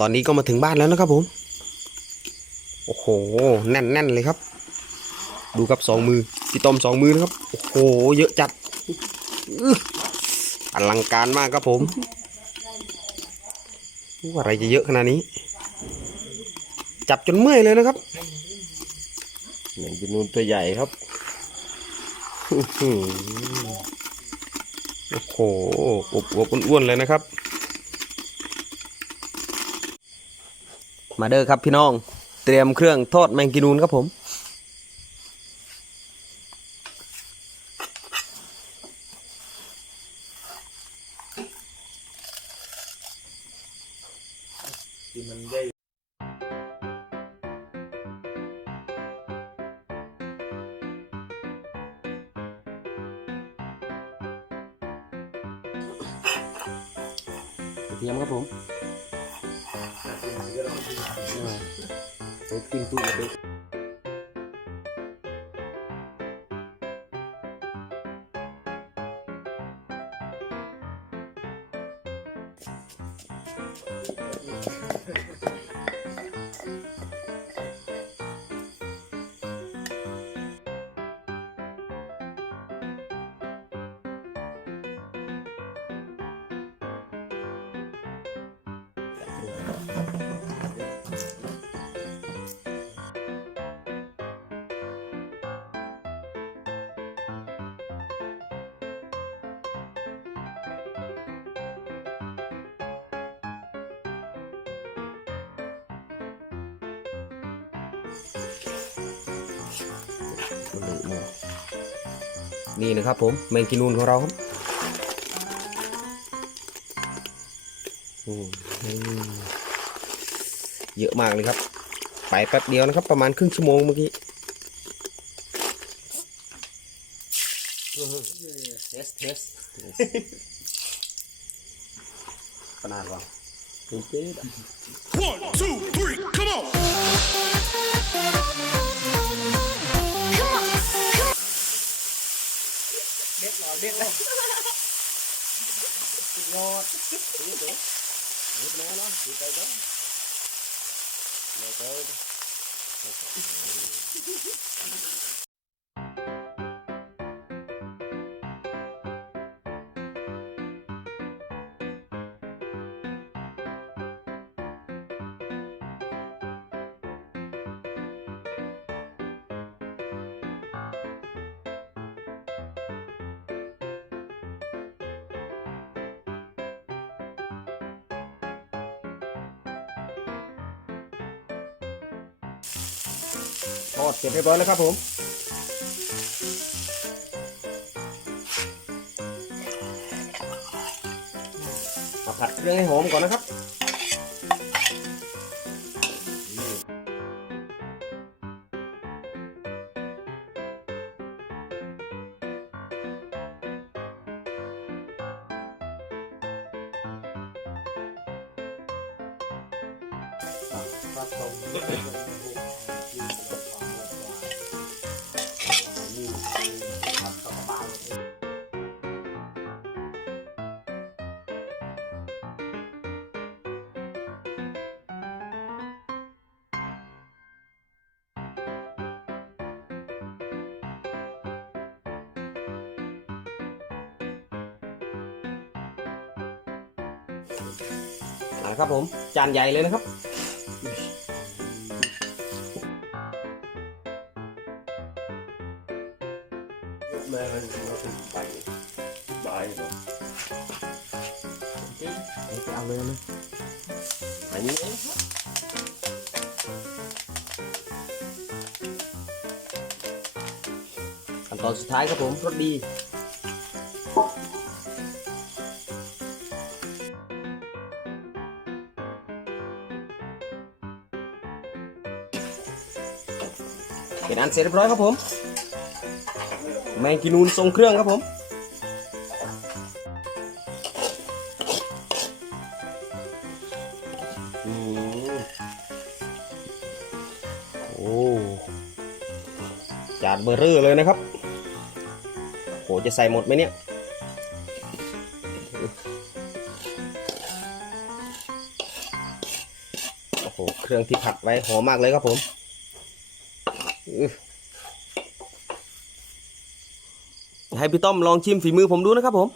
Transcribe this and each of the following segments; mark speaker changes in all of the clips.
Speaker 1: ตอนนี้ก็มาถึงบ้านแล้วนะครับผม โอ้โห แน่นแน่นเลยครับ ดูครับสองมือพี่ต้อมสองมือนะครับ โอ้โห เยอะจัดอื้ออลังการมากครับผมว่าอะไรจะเยอะขนาดนี้ จับจนเมื่อยเลยนะครับ
Speaker 2: แมงจีนูนตัวใหญ่ครับ
Speaker 1: อื้อหือโอ้โหอวบอวบอ้วนๆเลยนะครับ มาเด้อครับพี่น้อง เตรียมเครื่องทอดแมงกีนูนครับผมกระเทียมครับผม เป็นปิ้งตู้ก นี่นะครับผมแมงกีนูนของเราครับอืม เยอะมากเลยครับ ไปแป๊บเดียวนะครับ ประมาณครึ่งชั่วโมงเมื่อกี้เทสเทสขนาดว่า
Speaker 3: One, two, three, come on.
Speaker 4: Come on.
Speaker 1: ทอดเสร็จเรียบร้อยแล้วครับผมมาผัดเครื่องให้หอมก่อนนะครับ เอาละครับผมจานใหญ่เลยนะครับ
Speaker 2: แม่เราถึงไปบายเนาะ
Speaker 1: ไปเอาเลยนะ
Speaker 2: อันนี้
Speaker 1: ขั้นตอนสุดท้ายครับผมรสดี เป็นอันเสร็จเรียบร้อยครับผม แมงกินูนทรงเครื่องครับผมอืมโอ้จานเบอร์เรอร์เลยนะครับ โห จะใส่หมดไหมเนี่ยโอ้โห เครื่องที่ผัดไว้หอมมากเลยครับผมอื้อ ให้พี่ต้อมลองชิมฝีมือผมดูนะครับผม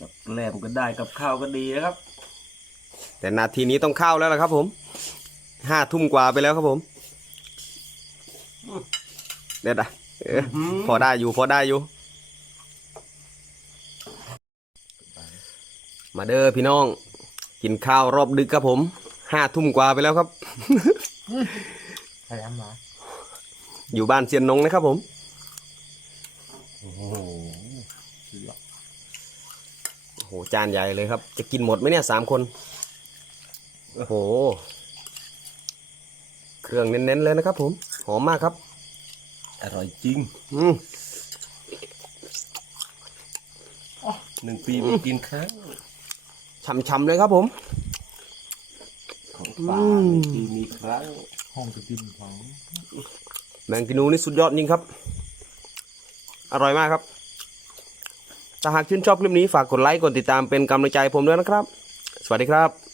Speaker 2: กับแกล้มก็ได้กับข้าวก็ดีนะครับ
Speaker 1: แต่นาทีนี้ต้องเข้าแล้วล่ะครับ ผมห้าทุ่มกว่าไปแล้วครับผมเด็ดอะเออพอได้อยู่พอได้อยู่ มาเด้อพี่น้อง กินข้าวรอบดึกครับผมห้าทุ่มกว่าไปแล้วครับ
Speaker 2: ใครทำมา
Speaker 1: อยู่บ้านเซียนนงนะครับผม
Speaker 2: โอ้โห
Speaker 1: โอ้โหจานใหญ่เลยครับ จะกินหมดไหมเนี่ยสามคน โอ้โห เครื่องเน้นๆเลยนะครับผม หอมมากครับ
Speaker 2: อร่อยจริง
Speaker 1: อืม
Speaker 2: หนึ่งปีมีกินครั้ง
Speaker 1: ช่ำๆเลยครับผม
Speaker 2: ของป่า
Speaker 1: อืม
Speaker 2: หนึ่งปีมีครั้ง
Speaker 5: ห้องจะกินของ
Speaker 1: แมงกินูนี่สุดยอดจริงครับ อร่อยมากครับถ้าหากชื่นชอบคลิปนี้ฝากกดไลค์กดติดตามเป็นกำลังใจผมด้วยนะครับ สวัสดีครับ